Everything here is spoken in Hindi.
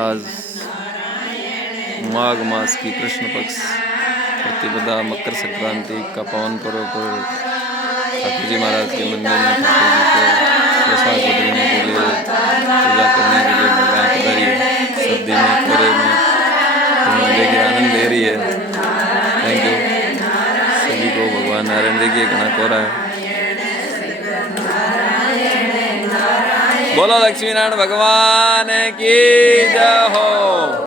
आज माघ मास की कृष्ण पक्ष प्रतिपदा मकर संक्रांति का पावन पर्व पर ठाकुर जी महाराज के मंदिर में ठाकुर जी को प्रसाद बदलने के लिए पूजा करने के लिए महिलाएं पधारी है। सर्दी में कोरे में मेले के आनंद ले रही है। थैंक यू सभी को। भगवान नारायण देखिए घना कोरा है। बोलो लक्ष्मी नारायण भगवान की जय हो।